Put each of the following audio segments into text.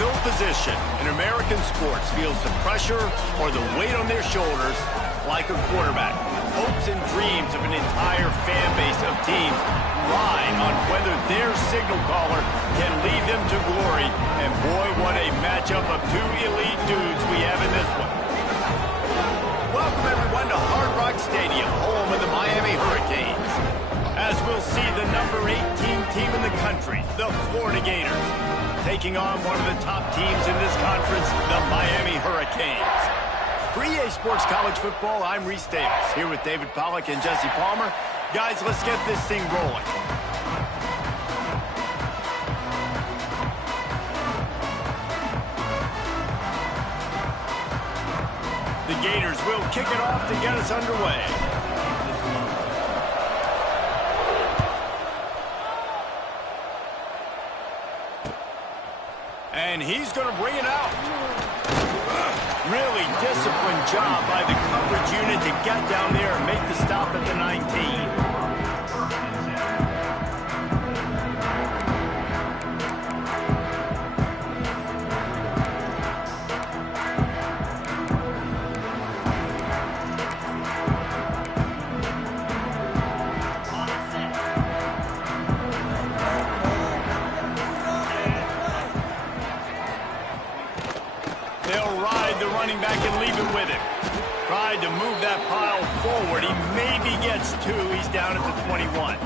field position in American sports feels the pressure or the weight on their shoulders like a quarterback. Hopes and dreams of an entire fan base of teams ride on whether their signal caller can lead them to glory. And boy, what a matchup of two elite dudes we have in this one. Welcome everyone to Hard Rock Stadium, home of the Miami Hurricanes. As we'll see the number 18 team in the country, the Florida Gators, taking on one of the top teams in this conference, the Miami Hurricanes. For EA Sports College Football, I'm Reese Davis, here with David Pollack and Jesse Palmer. Guys, let's get this thing rolling. The Gators will kick it off to get us underway. And he's going to bring it out. Really disciplined job by the coverage unit to get down there and make the stop at the 19. Running back and leave it with him. Tried to move that pile forward. He maybe gets two. He's down at the 21.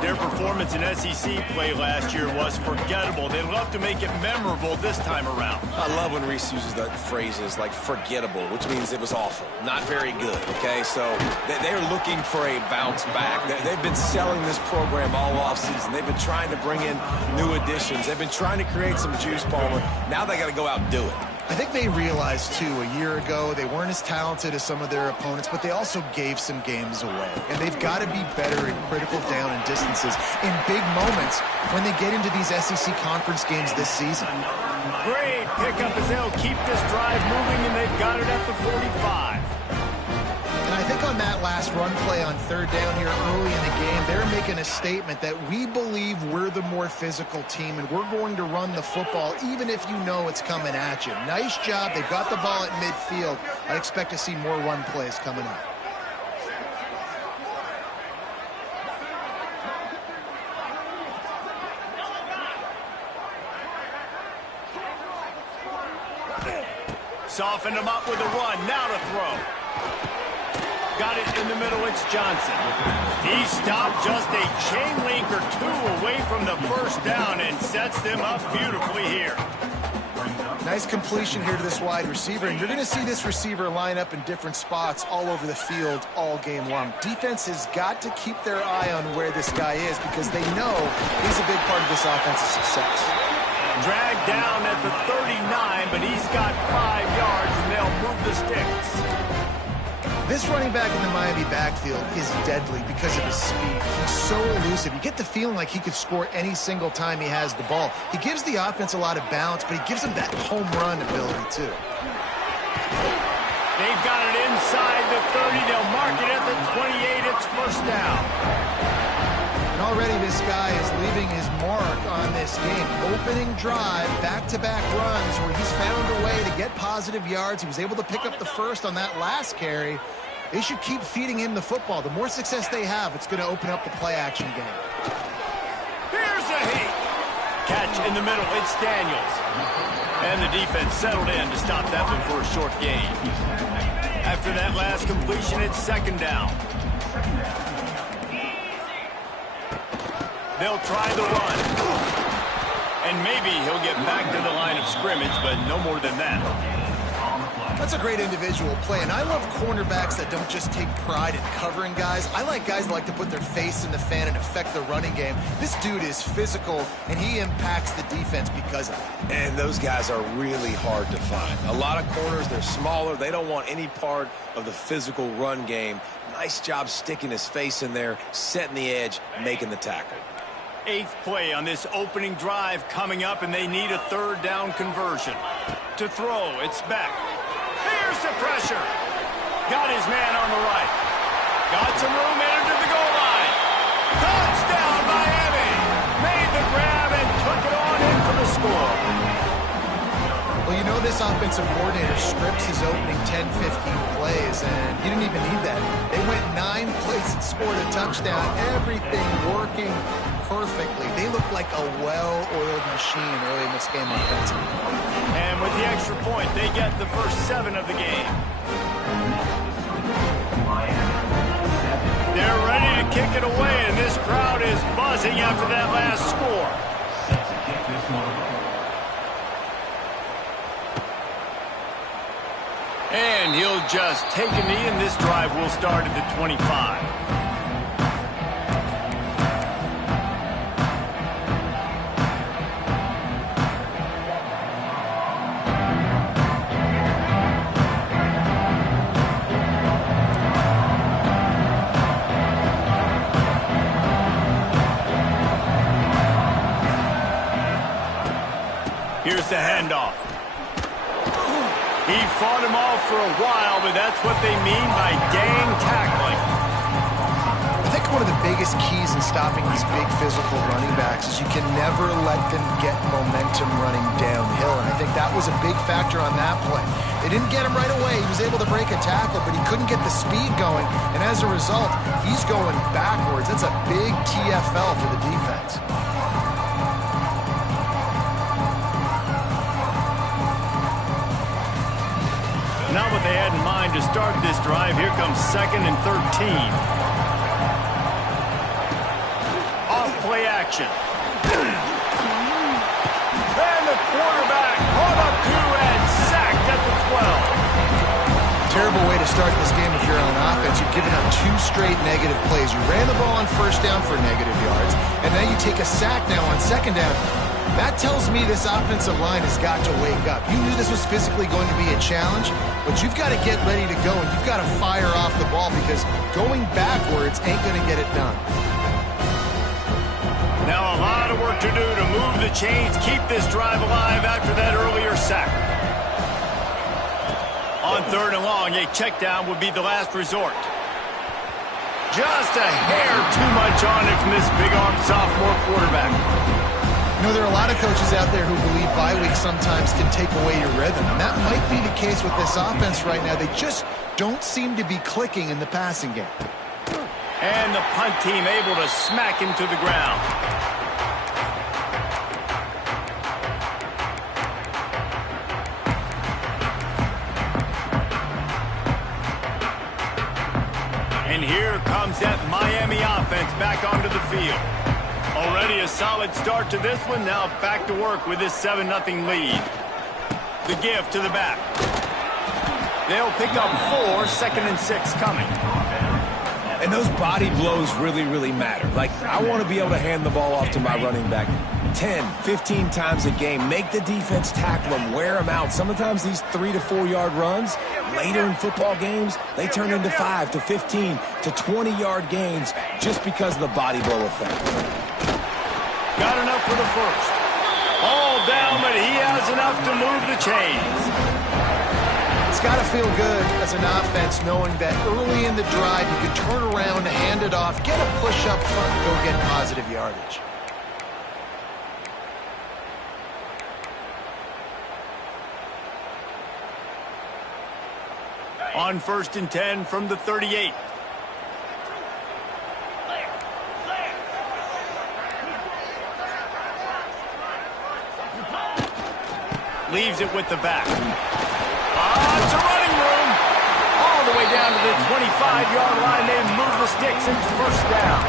Their performance in SEC play last year was forgettable. They'd love to make it memorable this time around. I love when Reese uses the phrases like forgettable, which means it was awful, not very good, okay? So they're looking for a bounce back. They've been selling this program all offseason. They've been trying to bring in new additions. They've been trying to create some juice, Palmer. Now they got to go out and do it. I think they realized, too, a year ago they weren't as talented as some of their opponents, but they also gave some games away. And they've got to be better in critical down and distances in big moments when they get into these SEC conference games this season. Great pickup as they'll keep this drive moving, and they've got it at the 45. And I think on that last run play on third down here early in the game, they're making a statement that we believe we're the more physical team and we're going to run the football even if you know it's coming at you. Nice job. They've got the ball at midfield. I expect to see more run plays coming up. Softened him up with a run. Now to throw. Got it in the middle, it's Johnson. He stopped just a chain link or two away from the first down and sets them up beautifully here. Nice completion here to this wide receiver, and you're going to see this receiver line up in different spots all over the field all game long. Defense has got to keep their eye on where this guy is because they know he's a big part of this offensive success. Dragged down at the 39, but he's got 5 yards, and they'll move the sticks. This running back in the Miami backfield is deadly because of his speed. He's so elusive. You get the feeling like he could score any single time he has the ball. He gives the offense a lot of balance, but he gives them that home run ability, too. They've got it inside the 30. They'll mark it at the 28. It's first down. And already this guy is leaving his mark on this game. Opening drive, back-to-back runs where he's found a way to get positive yards. He was able to pick up the first on that last carry. They should keep feeding him the football. The more success they have, it's going to open up the play-action game. Here's a heat. Catch in the middle. It's Daniels. And the defense settled in to stop that one for a short gain. After that last completion, it's second down. They'll try the run. And maybe he'll get back to the line of scrimmage, but no more than that. That's a great individual play, and I love cornerbacks that don't just take pride in covering guys. I like guys that like to put their face in the fan and affect the running game. This dude is physical, and he impacts the defense because of it. And those guys are really hard to find. A lot of corners, they're smaller. They don't want any part of the physical run game. Nice job sticking his face in there, setting the edge, making the tackle. 8th play on this opening drive coming up, and they need a third down conversion. To throw, it's Beck. Here's the pressure. Got his man on the right. Got some room, entered to the goal line. Touchdown, Miami. Made the grab and took it on in for the score. know this offensive coordinator scripts his opening 10, 15 plays, and he didn't even need that. They went 9 plays and scored a touchdown. Everything working perfectly. They look like a well-oiled machine early in this game offensively. And with the extra point, they get the first 7 of the game. They're ready to kick it away, and this crowd is buzzing after that last score. And he'll just take a knee, and this drive will start at the 25. Here's the handoff. He fought him off for a while, but that's what they mean by gang tackling. I think one of the biggest keys in stopping these big physical running backs is you can never let them get momentum running downhill, and I think that was a big factor on that play. They didn't get him right away. He was able to break a tackle, but he couldn't get the speed going, and as a result, he's going backwards. That's a big TFL for the defense. Not what they had in mind to start this drive. Here comes 2nd and 13. Off play action. And the quarterback caught up to and sacked at the 12. Terrible way to start this game if you're on offense. You've given up 2 straight negative plays. You ran the ball on first down for negative yards, and now you take a sack now on second down. That tells me this offensive line has got to wake up. You knew this was physically going to be a challenge, but you've got to get ready to go, and you've got to fire off the ball because going backwards ain't going to get it done. Now a lot of work to do to move the chains, keep this drive alive after that earlier sack. On 3rd and long, a check down would be the last resort. Just a hair too much on it from this big-armed sophomore quarterback. You know, there are a lot of coaches out there who believe bye weeks sometimes can take away your rhythm, and that might be the case with this offense right now. They just don't seem to be clicking in the passing game. And the punt team able to smack him to the ground. And here comes that Miami offense back onto the field. Already a solid start to this one. Now back to work with this 7-0 lead. The give to the back. They'll pick up 4, 2nd and 6 coming. And those body blows really, really matter. Like, I want to be able to hand the ball off to my running back 10, 15 times a game. Make the defense tackle them, wear them out. Sometimes these 3 to 4 yard runs, later in football games, they turn into 5 to 15 to 20 yard gains just because of the body blow effect. Got enough for the first. All down, but he has enough to move the chains. It's got to feel good as an offense knowing that early in the drive you can turn around, hand it off, get a push up front, and go get positive yardage. On 1st and 10 from the 38. Leaves it with the back. It's a running room. All the way down to the 25-yard line. They move the sticks into 1st down.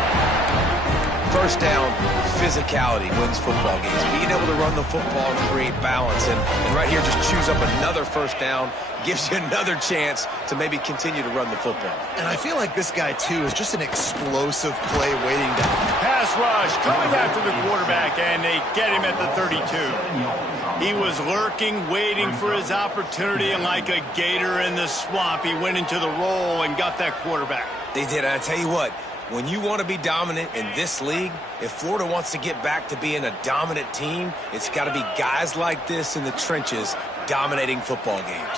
1st down, physicality wins football games. Being able to run the football and create balance. And right here, just choose up another 1st down. Gives you another chance to maybe continue to run the football. And I feel like this guy, too, is just an explosive play waiting to happen. Pass rush coming after the quarterback, and they get him at the 32. He was lurking, waiting for his opportunity, and like a gator in the swamp, he went into the roll and got that quarterback. They did, and I tell you what, when you want to be dominant in this league, if Florida wants to get back to being a dominant team, it's got to be guys like this in the trenches dominating football games.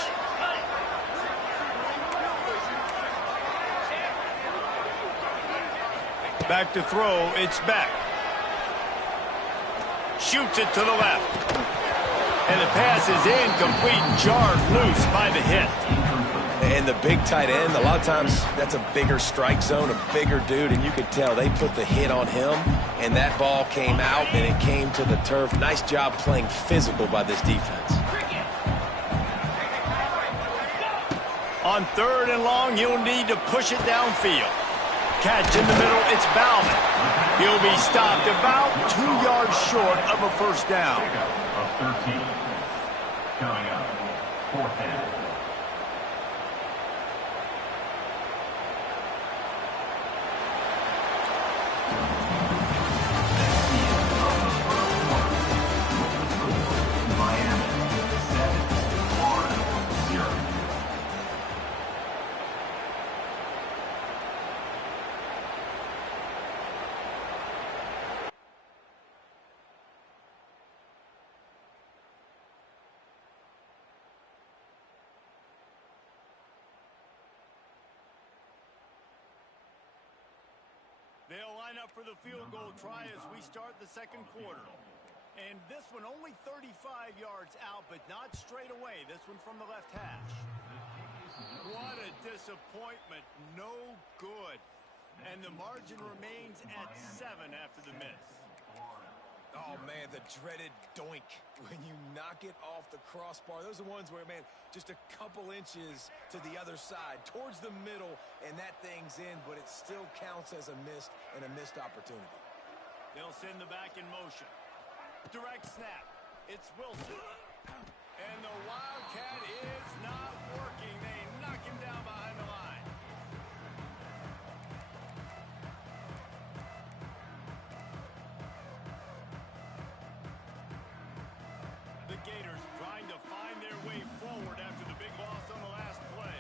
Back to throw, it's back. Shoots it to the left. And the pass is incomplete, jarred loose by the hit. And the big tight end, a lot of times that's a bigger strike zone, a bigger dude, and you could tell they put the hit on him, and that ball came out, and it came to the turf. Nice job playing physical by this defense. On 3rd and long, he'll need to push it downfield. Catch in the middle, it's Bauman. He'll be stopped about 2 yards short of a first down. Of 13. Coming up, 4th down. They'll line up for the field goal try as we start the second quarter. And this one only 35 yards out, but not straight away. This one from the left hash. What a disappointment. No good. And the margin remains at 7 after the miss. Oh, man, the dreaded doink when you knock it off the crossbar. Those are the ones where, man, just a couple inches to the other side, towards the middle, and that thing's in, but it still counts as a missed and a missed opportunity. They'll send the back in motion. Direct snap. It's Wilson. And the Wildcat is not working. They knock him down behind the line. The Gators trying to find their way forward after the big loss on the last play.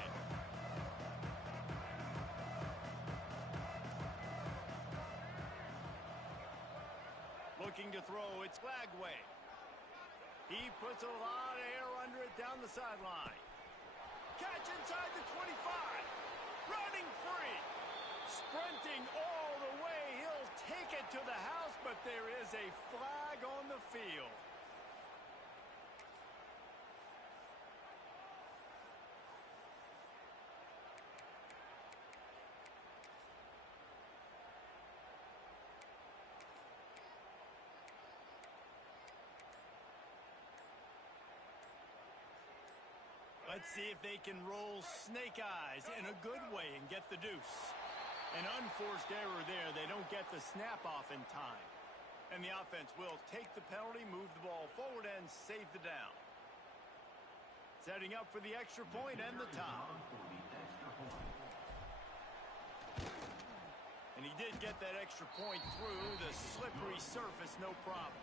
Looking to throw, it's Lagway. He puts a lot of air under it down the sideline. Catch inside the 25. Running free. Sprinting all the way. He'll take it to the house, but there is a flag on the field. Let's see if they can roll snake eyes in a good way and get the deuce. An unforced error there. They don't get the snap off in time. And the offense will take the penalty, move the ball forward, and save the down. Setting up for the extra point and the tie. And he did get that extra point through the slippery surface, no problem.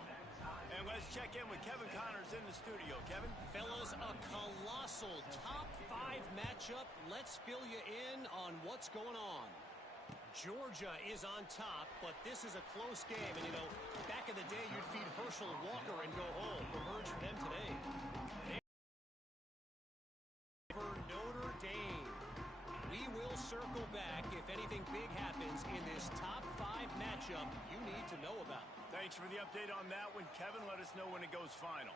And let's check in with Kevin Connors in the studio. Kevin? Fellas, a colossal top 5 matchup. Let's fill you in on what's going on. Georgia is on top, but this is a close game. And, you know, back in the day, you'd feed Herschel Walker and go home. Emerge for them today. For Notre Dame. We will circle back if anything big happens in this top 5 matchup you need to know about. Thanks for the update on that one, Kevin. Let us know when it goes final.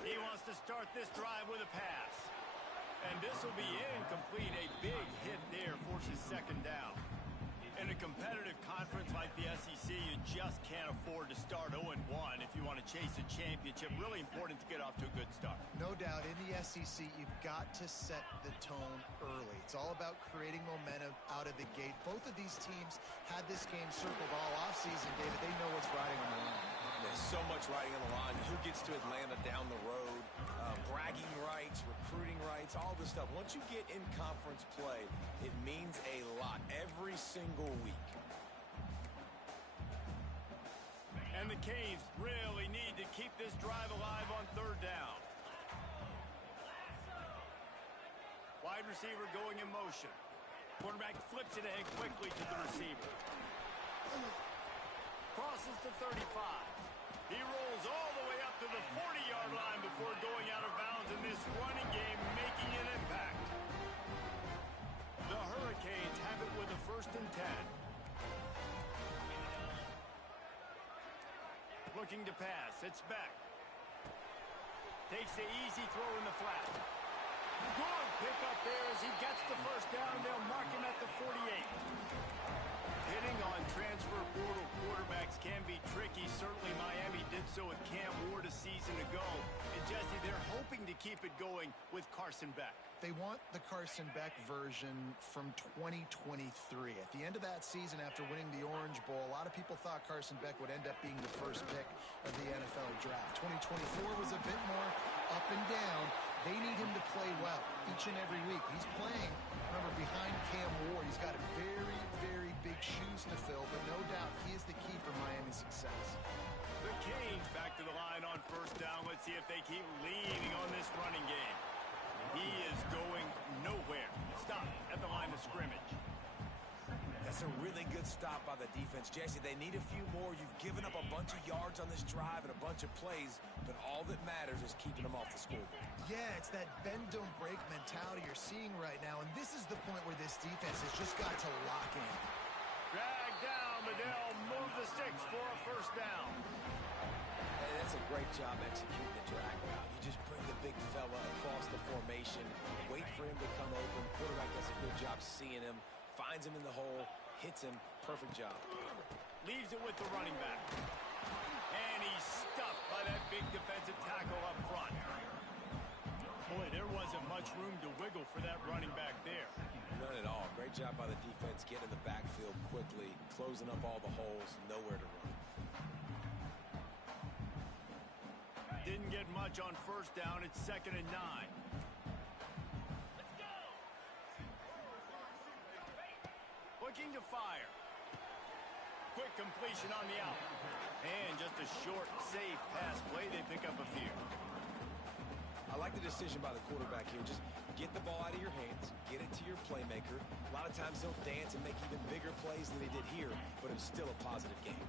He wants to start this drive with a pass. And this will be incomplete. A big hit there forces second down. In a competitive conference like the SEC, you just can't afford to start 0-1 if you want to chase a championship. Really important to get off to a good start. No doubt, in the SEC, you've got to set the tone early. It's all about creating momentum out of the gate. Both of these teams had this game circled all offseason, David. They know what's riding on the line. There's so much riding on the line. Who gets to Atlanta down the road? Bragging rights, recruiting rights, all this stuff. Once you get in conference play, it means a lot every single week. And the Canes really need to keep this drive alive on 3rd down. Wide receiver going in motion. Quarterback flips it ahead quickly to the receiver. Crosses to 35. He rolls all the way up to the 40-yard line before going out of bounds in this running game, making an impact. The Hurricanes have it with a 1st and 10. Looking to pass. It's Beck. Takes the easy throw in the flat. Good pickup there as he gets the first down, and they'll mark him at the 48. Hitting on transfer portal quarterbacks can be tricky. Certainly Miami did so with Cam Ward a season ago. And Jesse, they're hoping to keep it going with Carson Beck. They want the Carson Beck version from 2023. At the end of that season, after winning the Orange Bowl, a lot of people thought Carson Beck would end up being the first pick of the NFL draft. 2024 was a bit more up and down. They need him to play well each and every week. He's playing, remember, behind Cam Ward. He's got very, very big shoes to fill, but no doubt he is the key for Miami's success. The Canes back to the line on first down. Let's see if they keep leaning on this running game. He is going nowhere. Stop at the line of scrimmage. That's a really good stop by the defense. Jesse, they need a few more. You've given up a bunch of yards on this drive and a bunch of plays, but all that matters is keeping them off the scoreboard. Yeah, it's that bend, don't break mentality you're seeing right now, and this is the point where this defense has just got to lock in. Drag down, but they'll move the sticks for a first down. Hey, that's a great job executing the drag route. You just bring the big fella across the formation, wait for him to come open. Quarterback does a good job seeing him, finds him in the hole, hits him. Perfect job. Leaves it with the running back. And he's stuffed by that big defensive tackle up front. Boy, there wasn't much room to wiggle for that running back there. None at all. Great job by the defense getting in the backfield quickly, closing up all the holes, nowhere to run. Didn't get much on first down. It's 2nd and 9. Looking to fire. Quick completion on the out. And just a short, safe pass play. They pick up a few. I like the decision by the quarterback here. Just get the ball out of your hands, get it to your playmaker. A lot of times he'll dance and make even bigger plays than he did here, but it's still a positive game.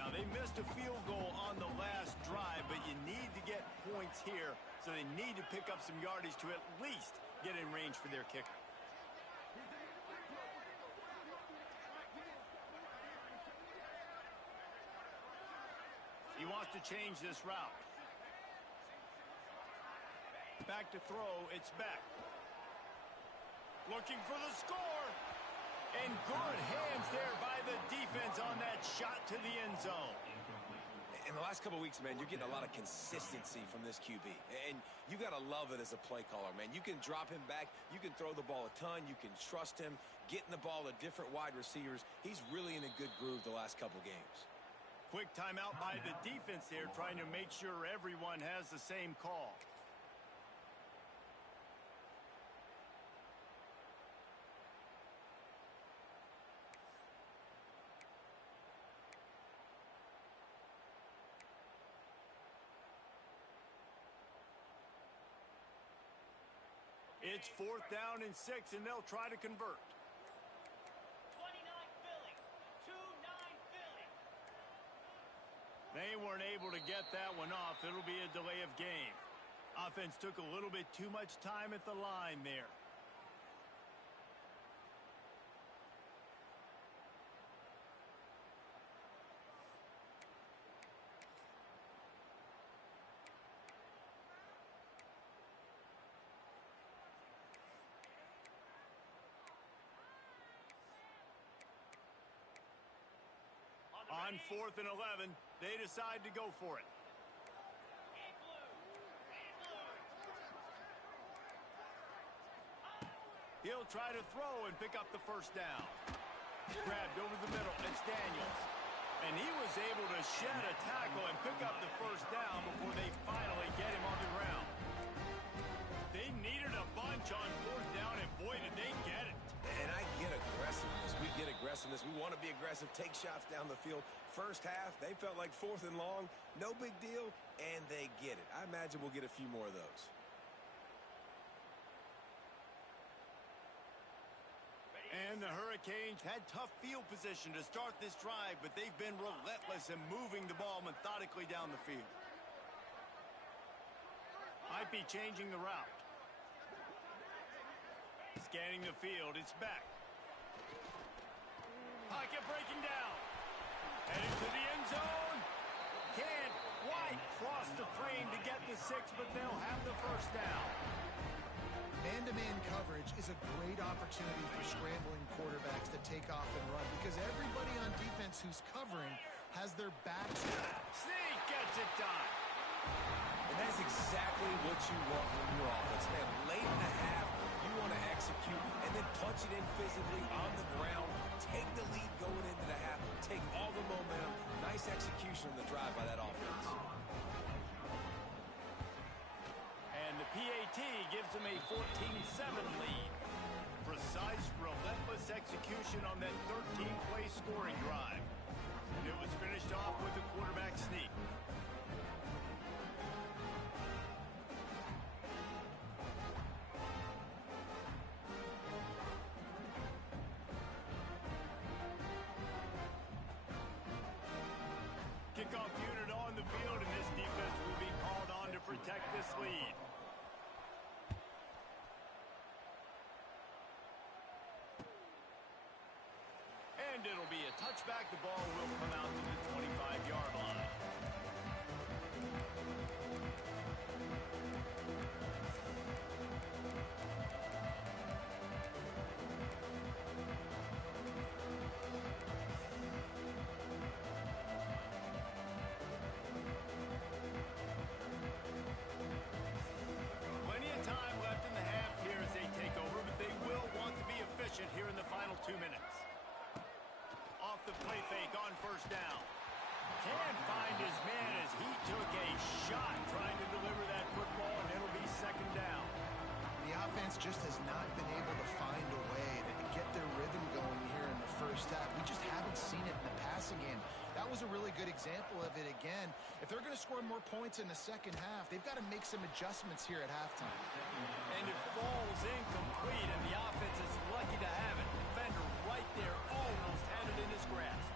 Now, they missed a field goal on the last drive, but you need to get points here, so they need to pick up some yardage to at least get in range for their kicker. He wants to change this route. Back to throw, it's Beck. Looking for the score. And good hands there by the defense on that shot to the end zone. In the last couple of weeks, man, you're getting a lot of consistency from this QB. And you got to love it as a play caller, man. You can drop him back. You can throw the ball a ton. You can trust him, getting the ball to different wide receivers. He's really in a good groove the last couple games. Quick timeout by the defense there, trying to make sure everyone has the same call. It's 4th down and 6, and they'll try to convert. 29 Philly. 2-9 Philly. They weren't able to get that one off. It'll be a delay of game. Offense took a little bit too much time at the line there. On 4th and 11, they decide to go for it. He'll try to throw and pick up the first down. Grabbed over the middle. It's Daniels. And he was able to shed a tackle and pick up the first down before they finally get him on the ground. They needed a bunch on 4th down, and boy, did they get it. And I get aggressiveness. We get aggressiveness. We want to be aggressive, take shots down the field. First half, they felt like 4th and long. No big deal, and they get it. I imagine we'll get a few more of those. And the Hurricanes had tough field position to start this drive, but they've been relentless in moving the ball methodically down the field. Might be changing the route. Scanning the field, it's Beck. Pocket breaking down. Heading to the end zone. might cross the frame to get the 6, but they'll have the first down. Man-to-man coverage is a great opportunity for scrambling quarterbacks to take off and run because everybody on defense who's covering has their backs. Sneak gets it done. And that's exactly what you want from your offense. Man, late in the half, you want to execute and then punch it in physically on the ground. Take the lead going into the half. Take all the momentum. Nice execution on the drive by that offense. And the PAT gives them a 14-7 lead. Precise, relentless execution on that 13-play scoring drive. And it was finished off with a quarterback sneak. Kickoff unit on the field, and this defense will be called on to protect this lead. And it'll be a touchback. The ball will come out to the 25-yard line. Plenty of time left in the half here as they take over, but they will want to be efficient here in the final 2 minutes. Off the play fake on first down. Can't find his man as he took a shot trying to deliver that football, and it'll be second down. The offense just has not been able to find a way to get their rhythm going here in the first half. We just haven't seen it in the passing game. That was a really good example of it again. If they're going to score more points in the second half, they've got to make some adjustments here at halftime. And it falls incomplete, and the offense is lucky to have it. Defender right there almost had it in his grasp.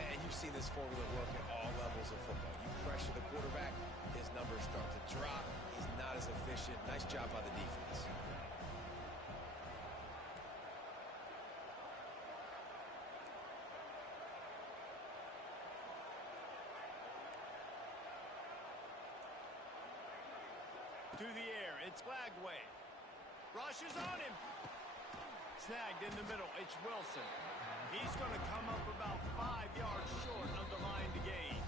And you've seen this formula work at all levels of football. You pressure the quarterback, his numbers start to drop. He's not as efficient. Nice job by the defense. To the air, it's Lagway. Rushes on him. Snagged in the middle, it's Wilson. He's going to come up about 5 yards short of the line to gain.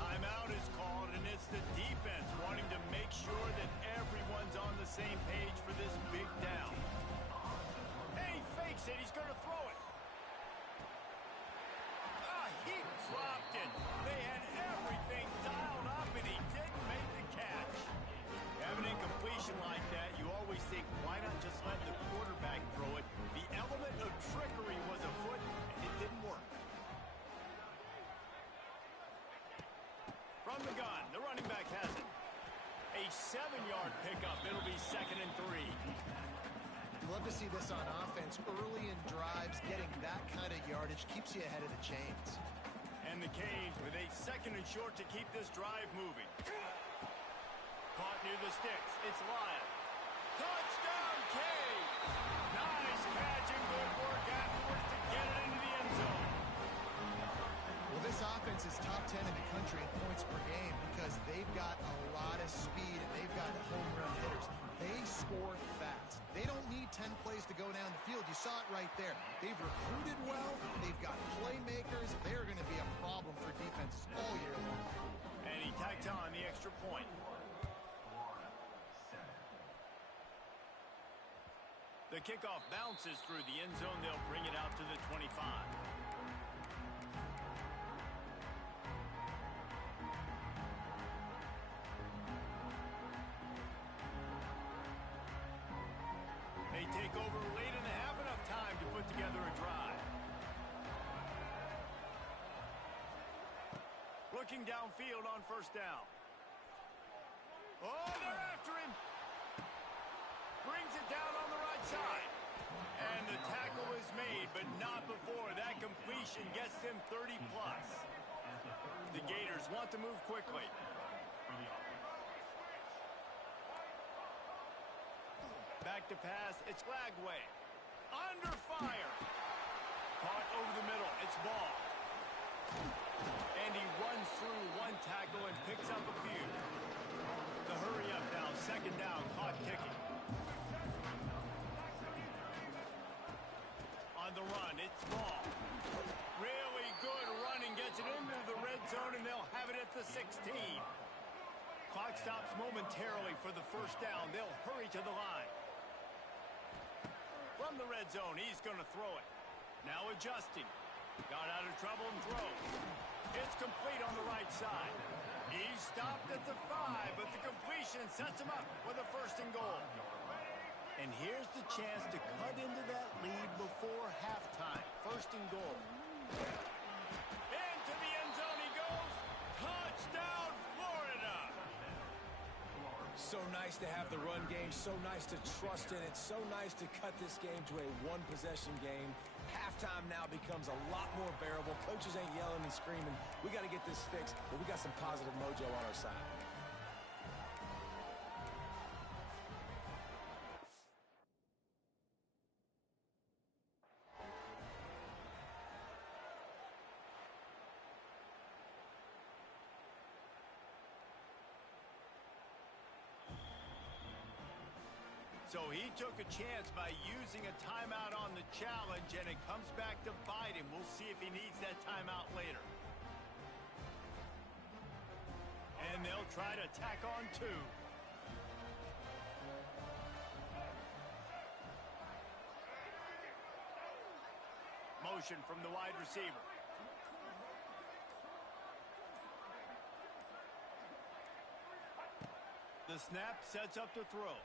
Timeout is called, and it's the defense wanting to make sure that everyone's on the same page for this big down. And he fakes it. He's going to throw it. He dropped it. They had everything dialed up, and he didn't make the catch. You have an incompletion like that, you always think, why not just let the quarterback throw it? The element of trickery was afoot, and it didn't work. From the gun, the running back has it. A 7-yard pickup. It'll be 2nd and 3. You love to see this on offense. Early in drives, getting that kind of yardage keeps you ahead of the chains. And the Canes with a 2nd and short to keep this drive moving. Caught near the sticks. It's Lyle. Touchdown, Canes! Nice catch and good work afterwards to get it into the end zone. Well, this offense is top 10 in the country in points per game because they've got a lot of speed and they've got home run hitters. They score fast. They don't need 10 plays to go down the field. You saw it right there. They've recruited well. They've got playmakers. They're going to be a problem for defenses all year long. And he tacked on the extra point. The kickoff bounces through the end zone. They'll bring it out to the 25. They take over late and have enough time to put together a drive. Looking downfield on first down. Oh, they're after him. Brings it down on the right side. And the tackle is made, but not before. That completion gets them 30-plus. The Gators want to move quickly. Back to pass. It's Lagway. Under fire. Caught over the middle. It's ball. And he runs through one tackle and picks up a few. The hurry up now, second down, clock ticking. On the run, it's Ball. Really good running, gets it into the red zone, and they'll have it at the 16. Clock stops momentarily for the first down. They'll hurry to the line. From the red zone, he's going to throw it. Now adjusting. Got out of trouble and throws. It's complete on the right side. He stopped at the 5, but the completion sets him up for the first and goal. And here's the chance to cut into that lead before halftime. First and goal. Into the end zone he goes. Touchdown, Florida! So nice to have the run game, so nice to trust in it, so nice to cut this game to a one-possession game. Halftime now becomes a lot more bearable. Coaches ain't yelling and screaming. We got to get this fixed, but we got some positive mojo on our side. So he took a chance by using a timeout on the challenge, and it comes back to bite him. We'll see if he needs that timeout later. And they'll try to tack on 2. Motion from the wide receiver. The snap sets up to throw.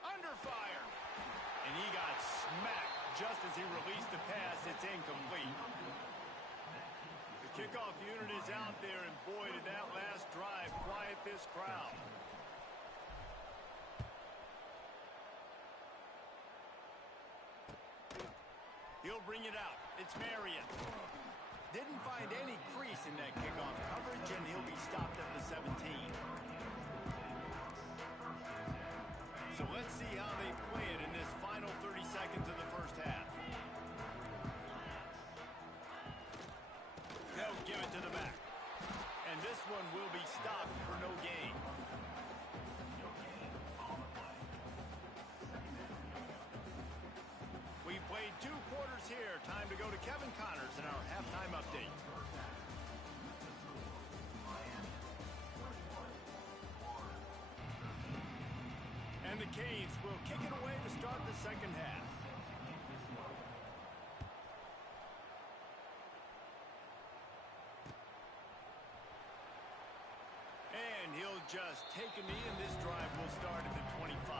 Under fire. And he got smacked just as he released the pass. It's incomplete. The kickoff unit is out there, and boy, did that last drive quiet this crowd. He'll bring it out. It's Marion. Didn't find any crease in that kickoff coverage, and he'll be stopped at the 17. So let's see how they play it in this final 30 seconds of the first half. They'll give it to the back. And this one will be stopped for no gain. We've played 2 quarters here. Time to go to Kevin Connors in our halftime update. And the Canes will kick it away to start the second half. And he'll just take a knee, and this drive will start at the 25.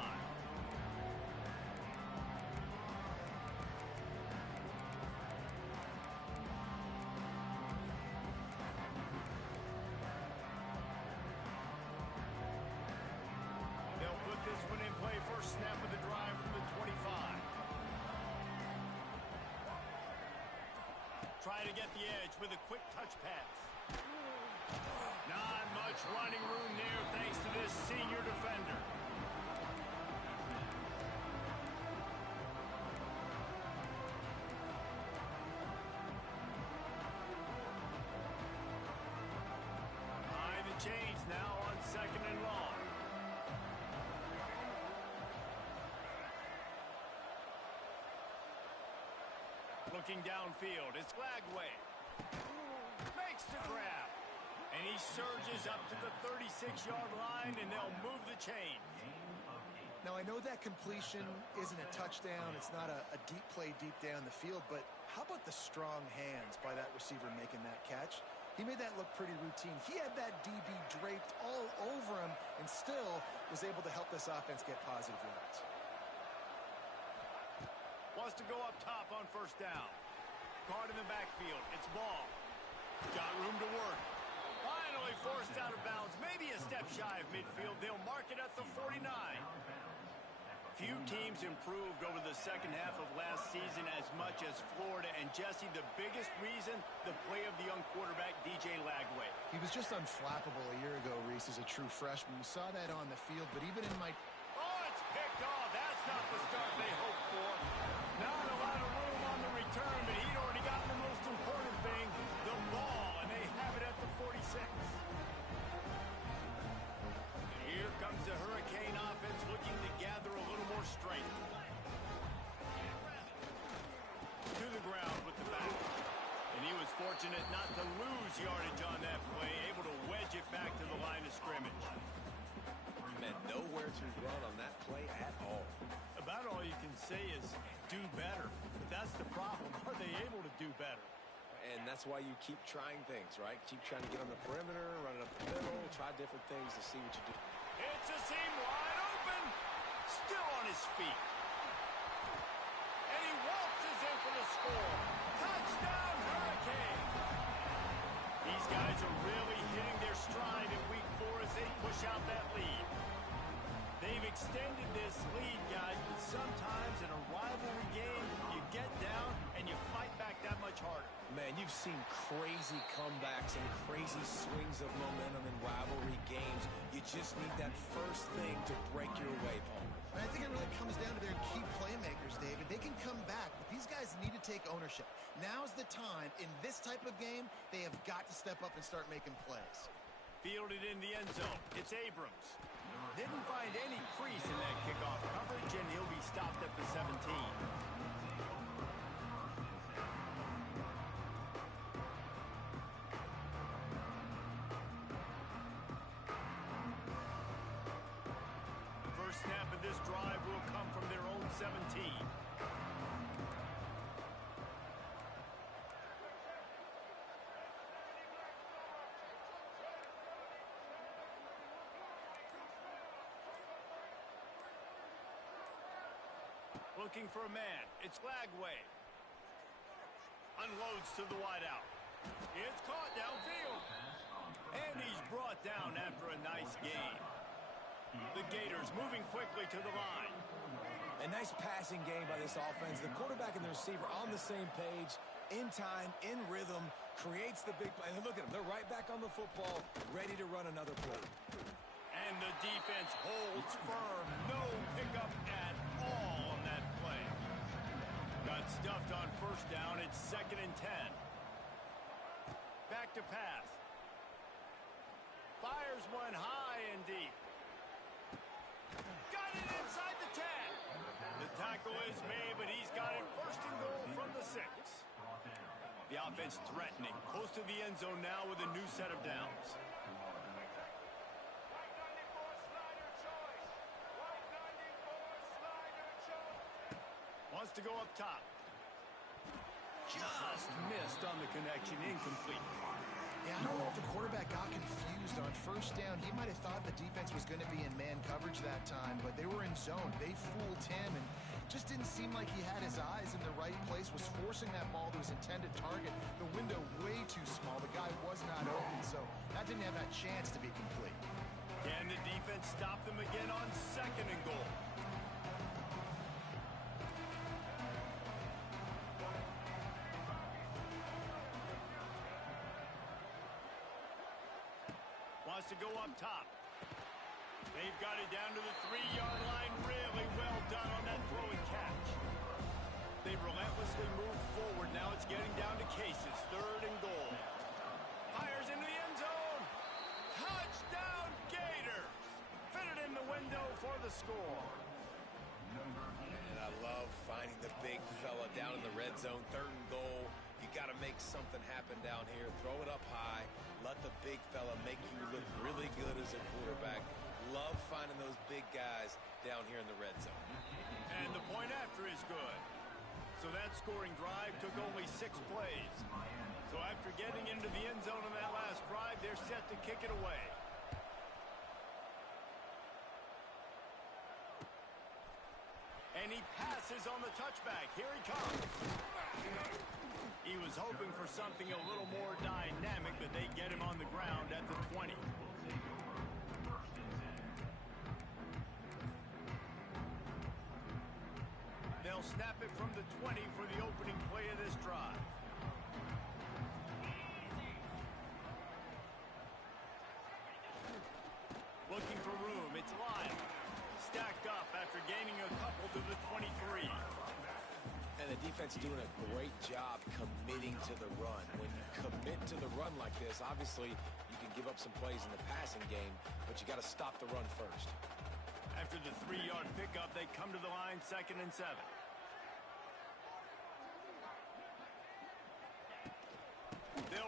First snap of the drive from the 25. Try to get the edge with a quick touch pass. Not much running room there thanks to this senior defender. Behind the chains now on second and long. Looking downfield, it's Lagway. Makes the grab. And he surges up to the 36-yard line, and they'll move the chain. Now, I know that completion isn't a touchdown. It's not a deep play deep down the field, but how about the strong hands by that receiver making that catch? He made that look pretty routine. He had that DB draped all over him and still was able to help this offense get positive yards. Wants to go up top on first down. Caught in the backfield. It's Ball. Got room to work. Finally forced out of bounds. Maybe a step shy of midfield. They'll mark it at the 49. Few teams improved over the second half of last season as much as Florida. And Jesse, the biggest reason, the play of the young quarterback, DJ Lagway. He was just unflappable a year ago, Reese, as a true freshman. We saw that on the field, but even in my... Oh, it's picked off. That's not the start they hoped for. Not a lot of room on the return, but he'd already gotten the most important thing, the ball, and they have it fortunate not to lose yardage on that play, able to wedge it back to the line of scrimmage. Man, nowhere to run on that play at all. About all you can say is do better. But that's the problem. Are they able to do better? And that's why you keep trying things, right? Keep trying to get on the perimeter, run it up the middle, try different things to see what you do. It's a seam wide open. Still on his feet. And he waltzes in for the score. Touchdown, Hurricane. These guys are really hitting their stride in week 4 as they push out that lead. They've extended this lead, guys, but sometimes in a rivalry game, you get down and you fight back that much harder. Man, you've seen crazy comebacks and crazy swings of momentum in rivalry games. You just need that first thing to break your way, Paul. And I think it really comes down to their key playmakers, David. They can come back, but these guys need to take ownership. Now's the time. In this type of game, they have got to step up and start making plays. Fielded in the end zone. It's Abrams. Didn't find any crease in that kickoff coverage, and he'll be stopped at the 17. The first snap of this drive will come from their own 17. Looking for a man. It's Lagway. Unloads to the wideout. It's caught downfield. And he's brought down after a nice gain. The Gators moving quickly to the line. A nice passing game by this offense. The quarterback and the receiver on the same page, in time, in rhythm, creates the big play. And look at them. They're right back on the football, ready to run another play. And the defense holds firm. No pickup at all on that play. Got stuffed on first down. It's 2nd and 10. Back to pass. Fires one high and deep. Got it inside the 10. The tackle is made, but he's got it 1st and goal from the 6. The offense threatening. Close to the end zone now with a new set of downs. Wants to go up top. Just missed on the connection. Incomplete. Yeah, I don't know if the quarterback got confused on first down. He might have thought the defense was going to be in man coverage that time, but they were in zone. They fooled him and just didn't seem like he had his eyes in the right place, was forcing that ball to his intended target. The window way too small. The guy was not open, so that didn't have that chance to be complete. Can the defense stop them again on 2nd and goal? Wants to go up top. They've got it down to the 3-yard line. Really well done on that throw and catch. They've relentlessly moved forward. Now it's getting down to cases. 3rd and goal. Fires into the end zone. Touchdown, Gators. Fitted in the window for the score. And I love finding the big fella down in the red zone. 3rd and goal. You got to make something happen down here. Throw it up high. Let the big fella make you look really good as a quarterback. Love finding those big guys down here in the red zone. And the point after is good. So that scoring drive took only 6 plays. So after getting into the end zone on that last drive, they're set to kick it away. And he passes on the touchback. Here he comes. He was hoping for something a little more dynamic, but they get him on the ground at the 20. They'll snap it from the 20 for the opening play of this drive. Looking for room. It's Lyle. Stacked up after gaining a couple to the 23. And the defense doing a great job committing to the run. When you commit to the run like this, obviously you can give up some plays in the passing game, but you got to stop the run first. After the 3-yard pickup, they come to the line 2nd and 7.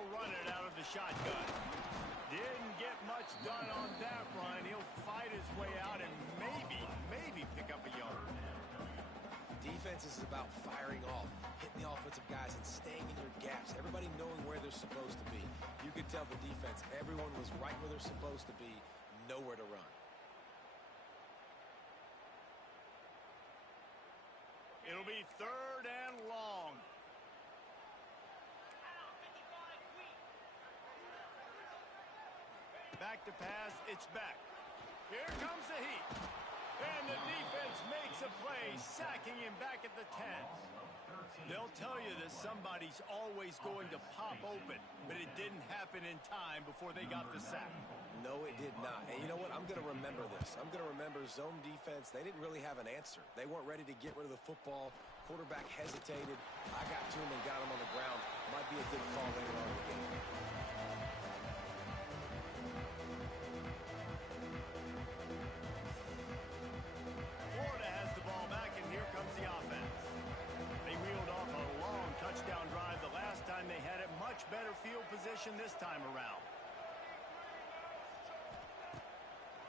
They'll run it out of the shotgun. Didn't get much done on that run. He'll fight his way out and maybe pick up a yard. Defense is about firing off, hitting the offensive guys and staying in your gaps. Everybody knowing where they're supposed to be. You could tell the defense, everyone was right where they're supposed to be, nowhere to run. It'll be 3rd and long. Back to pass, it's back. Here comes the heat. And the defense makes a play, sacking him back at the 10. They'll tell you that somebody's always going to pop open, but it didn't happen in time before they got the sack. No, it did not. And you know what? I'm going to remember this. I'm going to remember zone defense. They didn't really have an answer. They weren't ready to get rid of the football. Quarterback hesitated. I got to him and got him on the ground. Might be a good call later on in the game. Here comes the offense. They wheeled off a long touchdown drive the last time they had it. Much better field position this time around.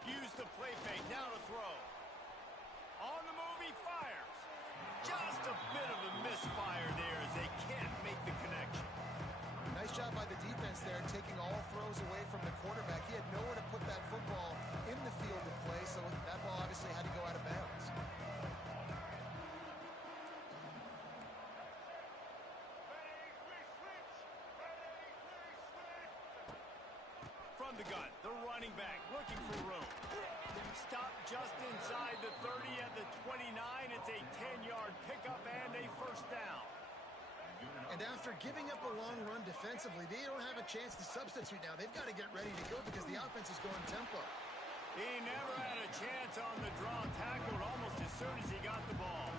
Use the play fake. Now to throw. On the move, he fires. Just a bit of a misfire there as they can't make the connection. Nice job by the defense there, taking all throws away from the quarterback. He had nowhere to put that football in the field of play, so that ball obviously had to go out of bounds. From the gun, the running back looking for room. Stop just inside the 30 at the 29. It's a 10-yard pickup and a 1st down. And after giving up a long run defensively, they don't have a chance to substitute now. They've got to get ready to go because the offense is going tempo. He never had a chance on the draw, tackled almost as soon as he got the ball.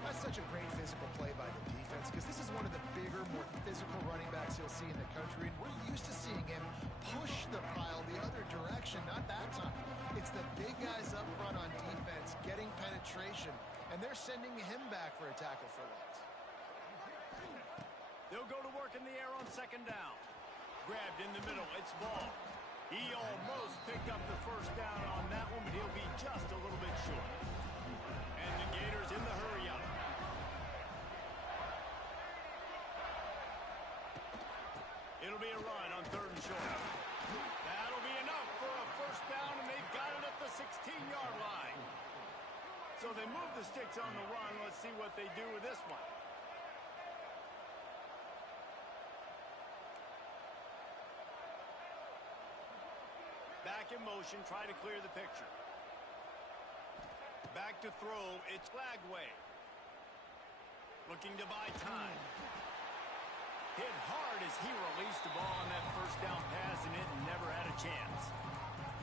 That's such a great physical play by the defense because this is one of the bigger, more physical running backs you'll see in the country, and we're used to seeing him push the pile the other direction. Not that time. It's the big guys up front on defense getting penetration, and they're sending him back for a tackle for loss. They'll go to work in the air on 2nd down. Grabbed in the middle. It's Ball. He almost picked up the 1st down on that one, but he'll be just a little bit short. And the Gators in the hurry up. It'll be a run on 3rd and short. That'll be enough for a 1st down, and they've got it at the 16-yard line. So they move the sticks on the run. Let's see what they do with this one. Back in motion, try to clear the picture. Back to throw, it's Lagway. Looking to buy time. Hit hard as he released the ball on that 1st down pass, and it never had a chance.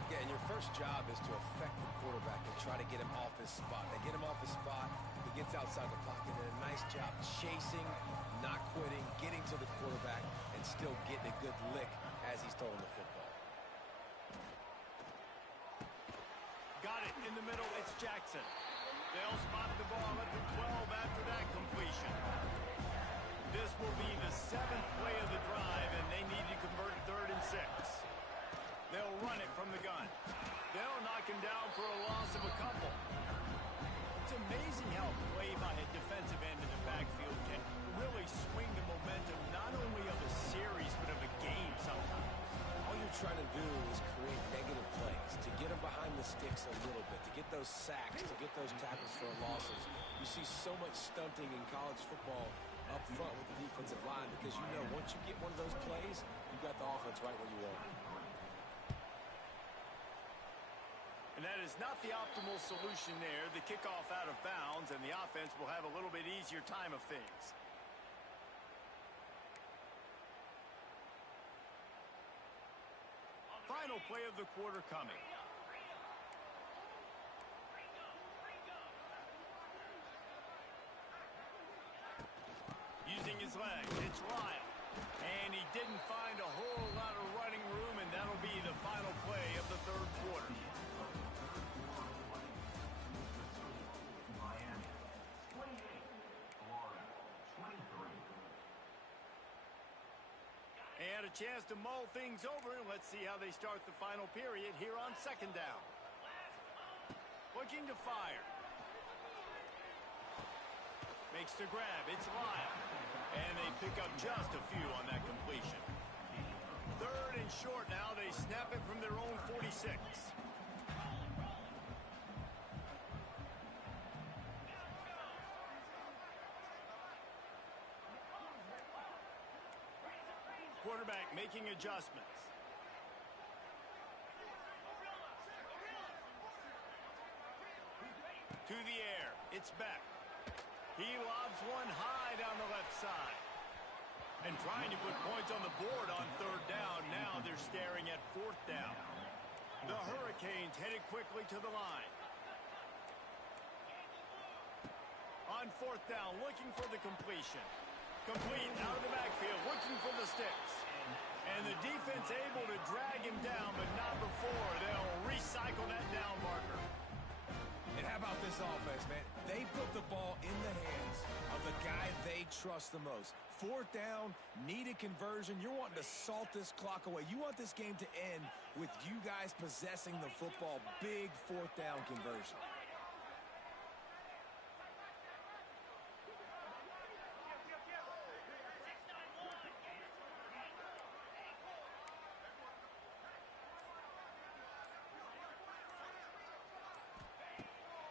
Yeah, and your first job is to affect the quarterback and try to get him off his spot. They get him off his spot, he gets outside the pocket, and a nice job chasing, not quitting, getting to the quarterback, and still getting a good lick as he's throwing the football. Got it in the middle, it's Jackson. They'll spot the ball at the 12 after that completion. This will be the 7th play of the drive, and they need to convert 3rd and 6. They'll run it from the gun. They'll knock him down for a loss of a couple. It's amazing how a play by a defensive end in the backfield can really swing the momentum not only of a series, but of a game sometimes. All you're trying to do is create negative plays, to get them behind the sticks a little bit, to get those sacks, to get those tackles for losses. You see so much stunting in college football up front with the defensive line because you know once you get one of those plays, you've got the offense right where you want it. And that is not the optimal solution there. The kickoff out of bounds, and the offense will have a little bit easier time of things. Final play of the quarter coming. Using his leg, it's Lyle. And he didn't find a whole lot of running room, and that'll be the final play of the 3rd quarter. Miami, 28, Florida, 23. They had a chance to mull things over, and let's see how they start the final period here on second down. Looking to fire. Makes the grab. It's Lyle. And they pick up just a few on that completion. Third and short now. They snap it from their own 46. Quarterback making adjustments. To the air. It's Beck. He lobs one high down the left side. And trying to put points on the board on third down. Now they're staring at fourth down. The Hurricanes headed quickly to the line. On fourth down, looking for the completion. Complete out of the backfield, looking for the sticks. And the defense able to drag him down, but not before they'll recycle that down marker. And how about this offense, man? They put the ball in the hands of the guy they trust the most. Fourth down, needed conversion. You're wanting to salt this clock away. You want this game to end with you guys possessing the football. Big fourth down conversion.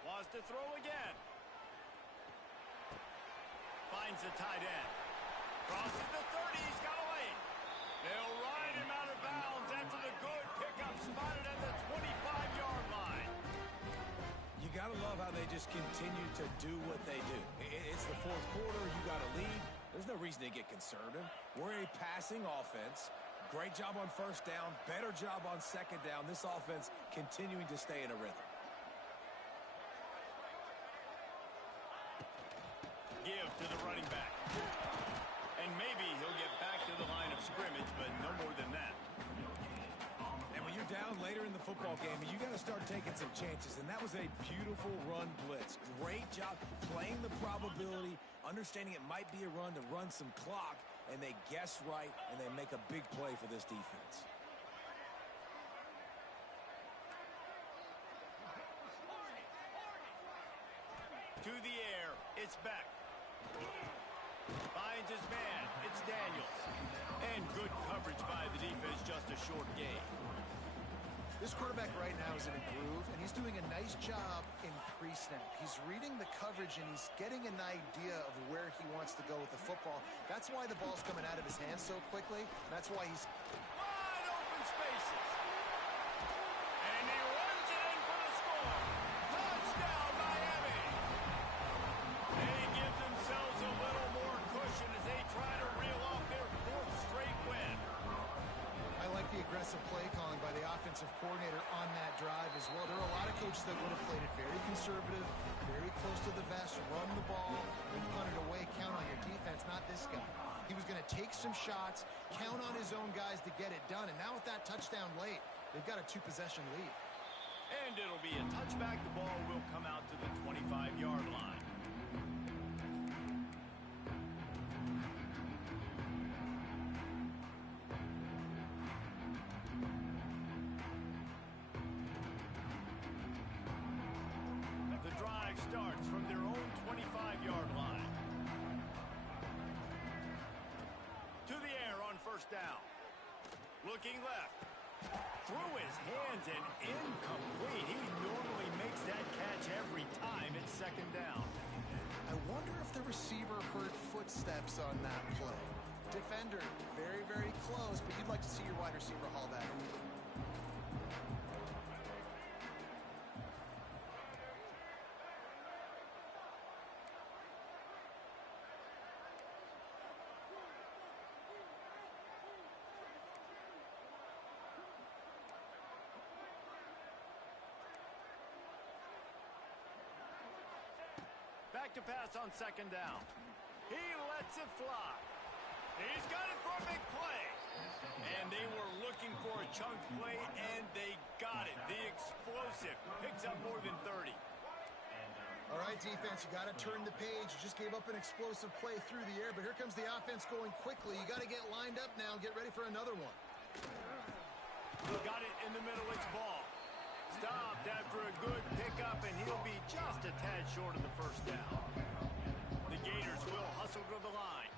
Wants to throw again. Finds the tight end. Crosses the 30. He's got away. They'll ride him out of bounds after the good pickup spotted at the 25-yard line. You got to love how they just continue to do what they do. It's the fourth quarter. You got to lead. There's no reason to get conservative. We're a passing offense. Great job on first down. Better job on second down. This offense continuing to stay in a rhythm. Give to the running back. And maybe he'll get back to the line of scrimmage, but no more than that. And when you're down later in the football game, you got to start taking some chances. And that was a beautiful run blitz. Great job playing the probability, understanding it might be a run to run some clock, and they guess right, and they make a big play for this defense. To the air, it's Beck. Finds his man. It's Daniels. And good coverage by the defense, just a short gain. This quarterback right now is in a groove, and he's doing a nice job in pre-snap. He's reading the coverage, and he's getting an idea of where he wants to go with the football. That's why the ball's coming out of his hands so quickly. That's why he's wide open spaces. And he runs it in for the score. Touchdown, Miami. They give themselves a little more cushion as they try to reel off their fourth straight win. I like the aggressive play calling by the offensive coordinator on that drive as well. There are a lot of coaches that would have played it very conservative, very close to the vest, run the ball, and punt it away, count on your defense, not this guy. He was going to take some shots, count on his own guys to get it done, and now with that touchdown late, they've got a two-possession lead. And it'll be a touchback. The ball will come out to the 25-yard line. Starts from their own 25-yard line. To the air on first down. Looking left. Through his hands and incomplete. He normally makes that catch every time it's second down. I wonder if the receiver heard footsteps on that play. Defender, very, very close, but you'd like to see your wide receiver haul that over. Back to pass on second down. He lets it fly. He's got it for a big play. And they were looking for a chunk play, and they got it. The explosive picks up more than 30. All right, defense, you got to turn the page. You just gave up an explosive play through the air, but here comes the offense going quickly. You got to get lined up now and get ready for another one. Got it in the middle, it's ball. Stopped after a good pickup, and he'll be just a tad short of the first down. The Gators will hustle to the line.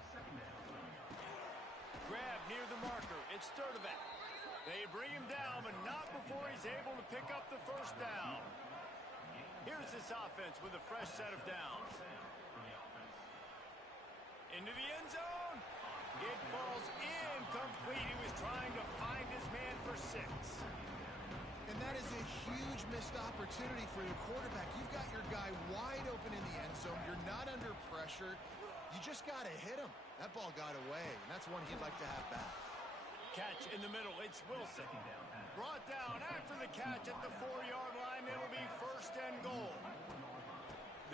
Grab near the marker. It's Sturdivant. They bring him down, but not before he's able to pick up the first down. Here's this offense with a fresh set of downs. Into the end zone. It falls incomplete. He was trying to find his man for 6. And that is a huge missed opportunity for the quarterback. You've got your guy wide open in the end zone. You're not under pressure. You just got to hit him. That ball got away, and that's one he'd like to have back. Catch in the middle. It's Wilson. Brought down after the catch at the 4-yard line. It'll be 1st and goal.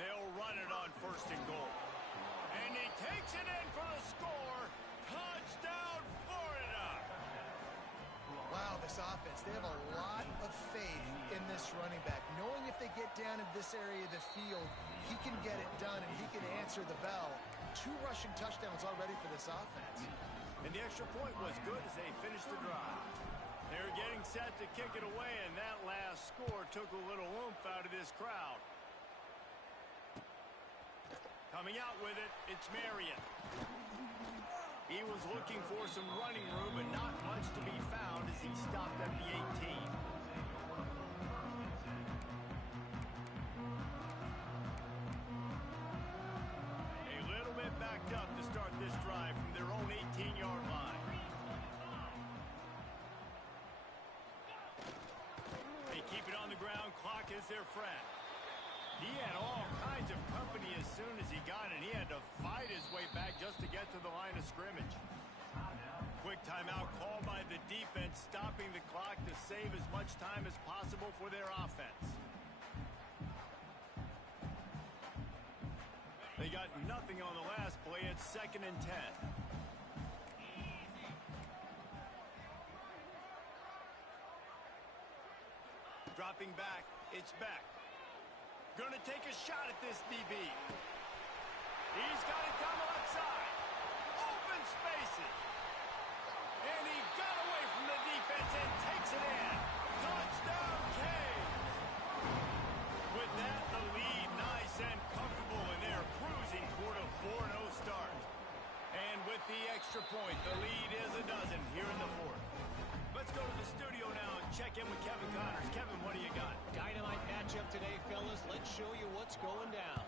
They'll run it on 1st and goal. And he takes it in for the score. Touchdown, Florida. Wow, this offense, they have a lot of faith in this running back. Knowing if they get down in this area of the field, he can get it done and he can answer the bell. 2 rushing touchdowns already for this offense. And the extra point was good as they finished the drive. They were getting set to kick it away, and that last score took a little oomph out of this crowd. Coming out with it, it's Marion. He was looking for some running room, but not much to be found as he stopped at the 18. A little bit backed up to start this drive from their own 18-yard line. They keep it on the ground. Clock is their friend. He had all kinds of company as soon as he got it. He had to fight his way back just to get to the line of scrimmage. Quick timeout called by the defense, stopping the clock to save as much time as possible for their offense. They got nothing on the last play. It's 2nd and 10. Dropping back, it's Beck. Gonna take a shot at this DB. He's got it down the left side. Open spaces. And he got away from the defense and takes it in. Touchdown, Canes. With that, the lead nice and comfortable, and they're cruising toward a 4-0 start. And with the extra point, the lead is a dozen here in the 4th. Let's go to the studio now and check in with Kevin Connors. Kevin, what do you got? Dynamite matchup today, fellas. Let's show you what's going down.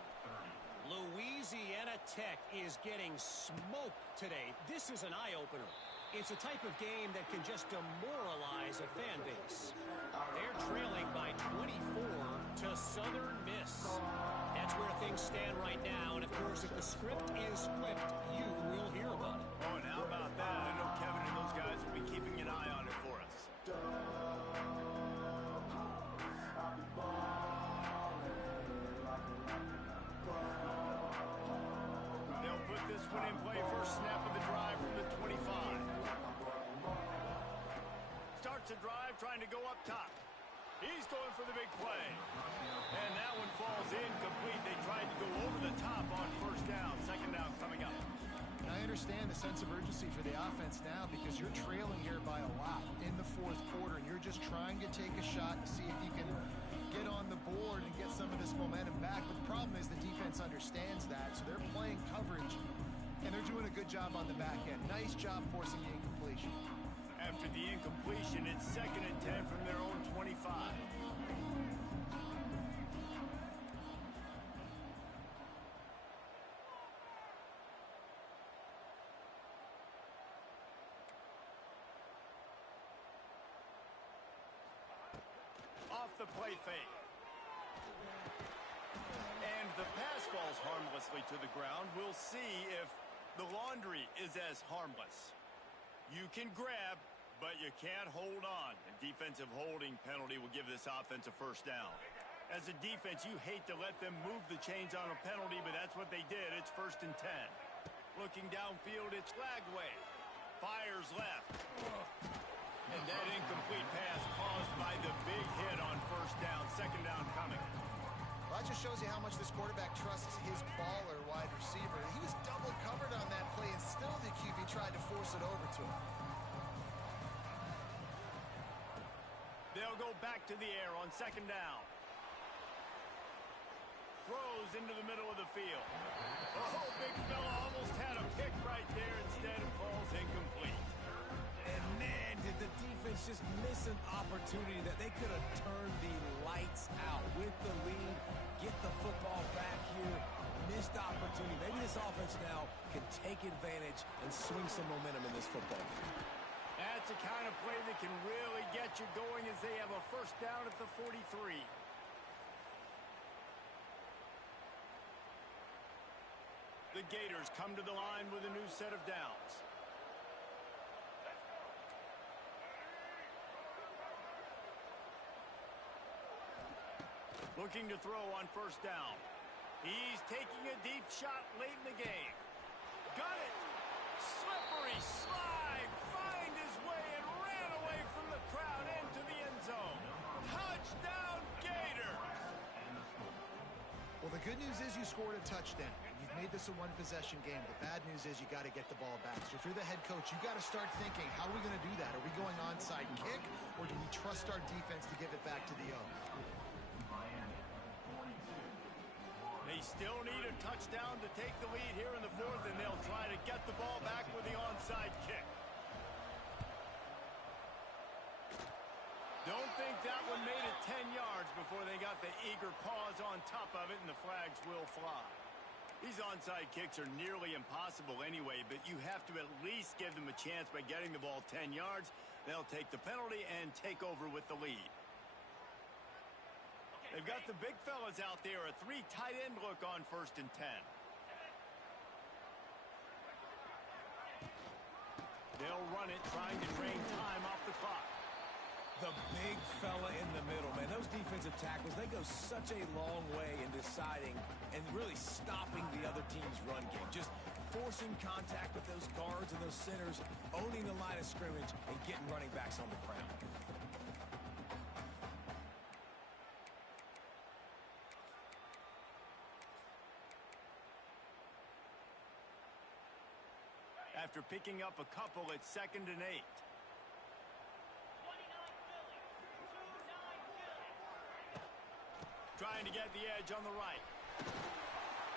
Louisiana Tech is getting smoked today. This is an eye-opener. It's a type of game that can just demoralize a fan base. They're trailing by 24 to Southern Miss. That's where things stand right now. And, of course, if the script is flipped, you will hear about it. Oh, and how about that? I know Kevin and those guys will be keeping an eye on it for us. They'll put this one in play. First snap of the drive from the 25. Starts a drive trying to go up top. He's going for the big play. And that one falls incomplete. They tried to go over the top on 1st down. 2nd down coming up. And I understand the sense of urgency for the offense now because you're trailing here by a lot in the 4th quarter, and you're just trying to take a shot to see if you can get on the board and get some of this momentum back. But the problem is the defense understands that, so they're playing coverage, and they're doing a good job on the back end. Nice job forcing the incompletion. After the incompletion, it's 2nd and 10 from their own 25. Off the play fake. And the pass falls harmlessly to the ground. We'll see if the laundry is as harmless. You can grab, but you can't hold on. A defensive holding penalty will give this offense a 1st down. As a defense, you hate to let them move the chains on a penalty, but that's what they did. It's 1st and 10. Looking downfield, it's Lagway. Fires left. And that incomplete pass caused by the big hit on 1st down. 2nd down coming. Well, that just shows you how much this quarterback trusts his baller wide receiver. He was double covered on that play, and still the QB tried to force it over to him. They'll go back to the air on second down. Throws into the middle of the field. Oh, big fella almost had a pick right there. Instead, it falls incomplete. And man, did the defense just miss an opportunity that they could have turned the lights out with the lead, get the football back here. Missed opportunity. Maybe this offense now can take advantage and swing some momentum in this football game. That's the kind of play that can really get you going as they have a first down at the 43. The Gators come to the line with a new set of downs. Looking to throw on first down. He's taking a deep shot late in the game. Got it! Slippery slide! Find his way and ran away from the crowd into the end zone. Touchdown, Gators! Well, the good news is you scored a touchdown. You've made this a one-possession game. The bad news is you got to get the ball back. So if you're the head coach, you got to start thinking, how are we going to do that? Are we going onside kick, or do we trust our defense to give it back to the O? They still need a touchdown to take the lead here in the fourth, and they'll try to get the ball back with the onside kick. Don't think that one made it 10 yards before they got the eager paws on top of it, and the flags will fly. These onside kicks are nearly impossible anyway, but you have to at least give them a chance by getting the ball 10 yards. They'll take the penalty and take over with the lead. They've got the big fellas out there, a 3 tight end look on 1st and 10. They'll run it, trying to drain time off the clock. The big fella in the middle, man. Those defensive tackles, they go such a long way in deciding and really stopping the other team's run game. Just forcing contact with those guards and those centers, owning the line of scrimmage, and getting running backs on the ground. After picking up a couple, it's 2nd and 8. Trying to get the edge on the right.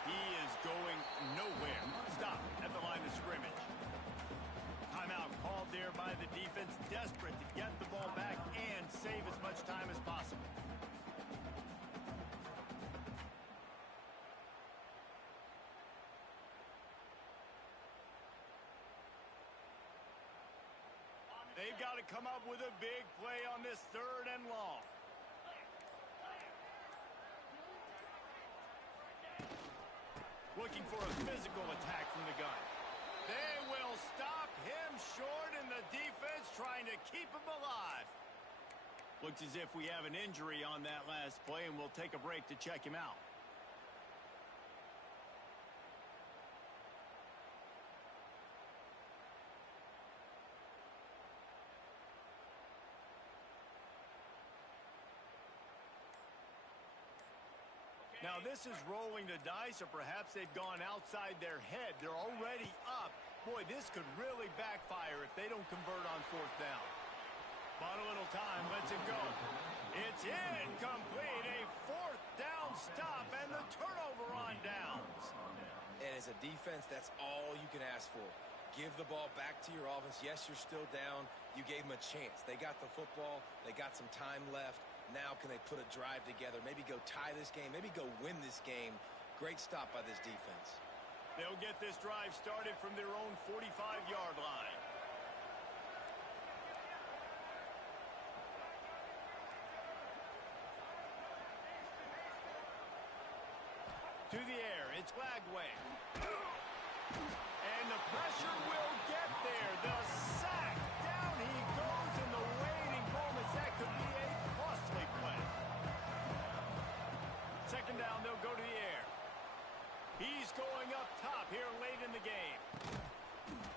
He is going nowhere. Stop at the line of scrimmage. Timeout called there by the defense, desperate to get the ball back and save as much time as possible. They've got to come up with a big play on this 3rd and long. Looking for a physical attack from the gun. They will stop him short, and the defense trying to keep him alive. Looks as if we have an injury on that last play, and we'll take a break to check him out. Now, this is rolling the dice, or perhaps they've gone outside their head. They're already up. Boy, this could really backfire if they don't convert on 4th down. Bought a little time, lets it go. It's incomplete. A 4th down stop, and the turnover on downs. And as a defense, that's all you can ask for. Give the ball back to your offense. Yes, you're still down. You gave them a chance. They got the football. They got some time left. Now can they put a drive together, maybe go tie this game, maybe go win this game. Great stop by this defense. They'll get this drive started from their own 45-yard line. To the air, it's Lagway. And the pressure will get there. The sack, down he goes in the waiting moments. That could be a costly play. 2nd down, they'll go to the air. He's going up top here late in the game.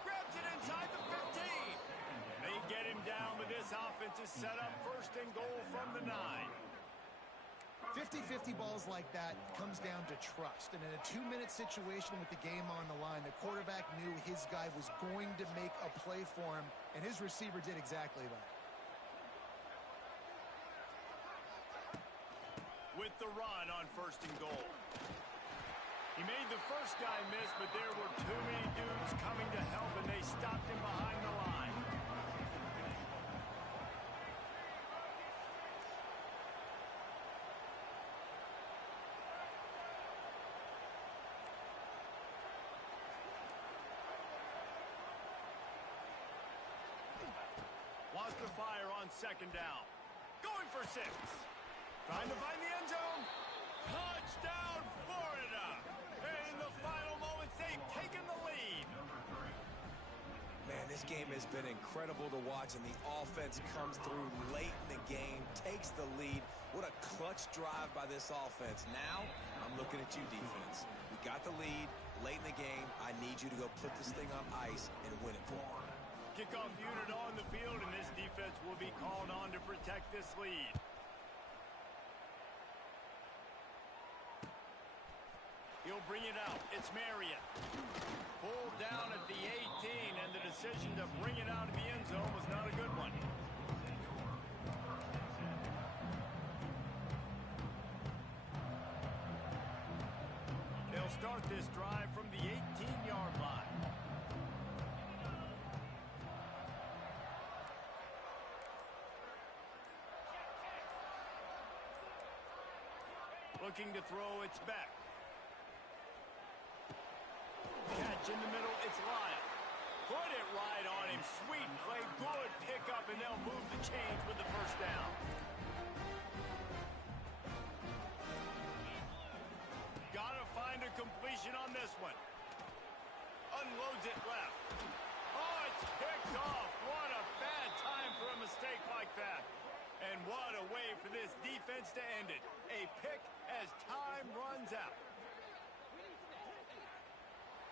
Grabs it inside the 15. They get him down, but this offense is set up 1st and goal from the 9. 50-50 balls like that comes down to trust. And in a 2-minute situation with the game on the line, the quarterback knew his guy was going to make a play for him, and his receiver did exactly that. With the run on 1st and goal. He made the first guy miss, but there were too many dudes coming to help, and they stopped him behind the line. Wants to fire on 2nd down. Going for 6. Trying to find the end zone. Touchdown, Florida. And in the final moments, they've taken the lead. Man, this game has been incredible to watch, and the offense comes through late in the game, takes the lead. What a clutch drive by this offense. Now, I'm looking at you, defense. We got the lead late in the game. I need you to go put this thing on ice and win it for me. Kickoff unit on the field, and this defense will be called on to protect this lead. He'll bring it out. It's Marion. Pulled down at the 18, and the decision to bring it out of the end zone was not a good one. They'll start this drive from the 18-yard line. Looking to throw, it's Beck. Catch in the middle, it's Lyle. Put it right on him. Sweet play, good pickup, and they'll move the chains with the 1st down. Gotta find a completion on this one. Unloads it left. Oh, it's picked off. What a bad time for a mistake like that. And what a way for this defense to end it. A pick as time runs out.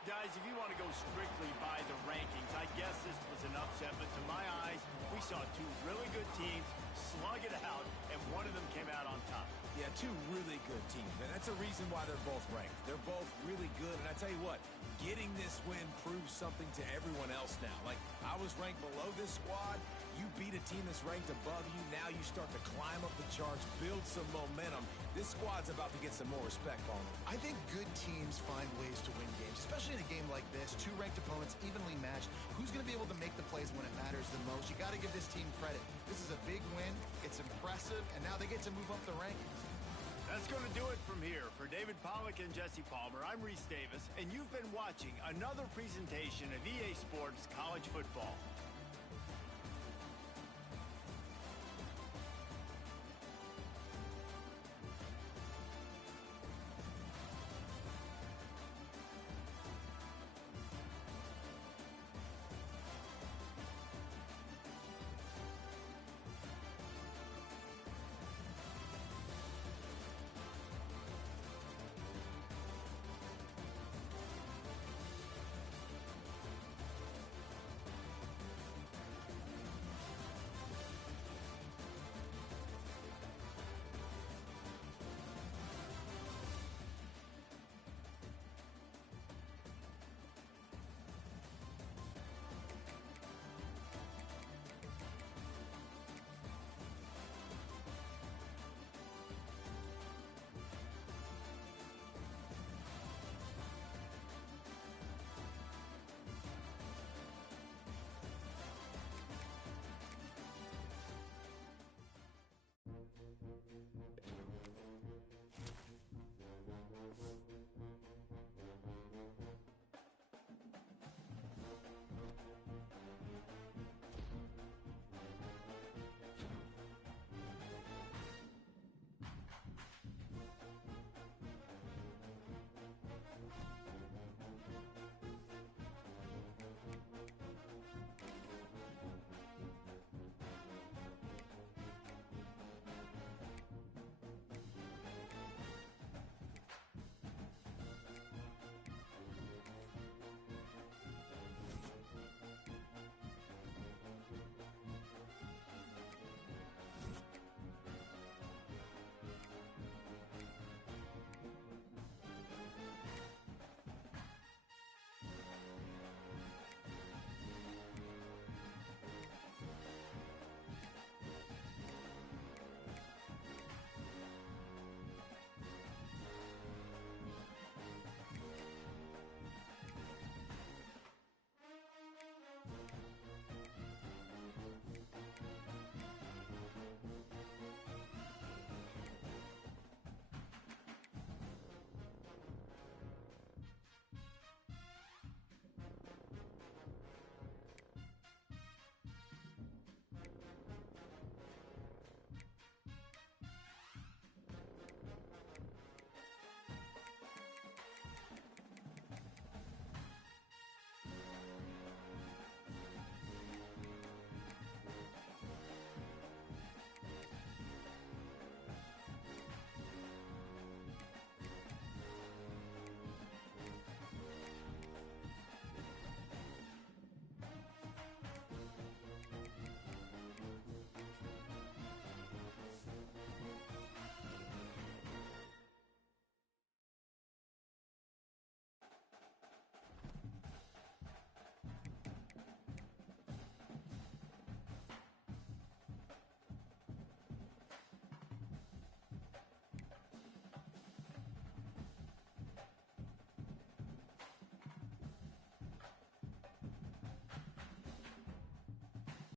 Guys, if you want to go strictly by the rankings, I guess this was an upset, but to my eyes, we saw 2 really good teams slug it out, and one of them came out on top. Yeah, 2 really good teams, and that's a reason why they're both ranked. They're both really good, and I tell you what, getting this win proves something to everyone else now. Like, I was ranked below this squad. You beat a team that's ranked above you. Now you start to climb up the charts, build some momentum. This squad's about to get some more respect on them. I think good teams find ways to win games, especially in a game like this. 2 ranked opponents, evenly matched. Who's going to be able to make the plays when it matters the most? You got to give this team credit. This is a big win. It's impressive, and now they get to move up the rankings. That's going to do it from here. For David Pollack and Jesse Palmer, I'm Reese Davis, and you've been watching another presentation of EA Sports College Football.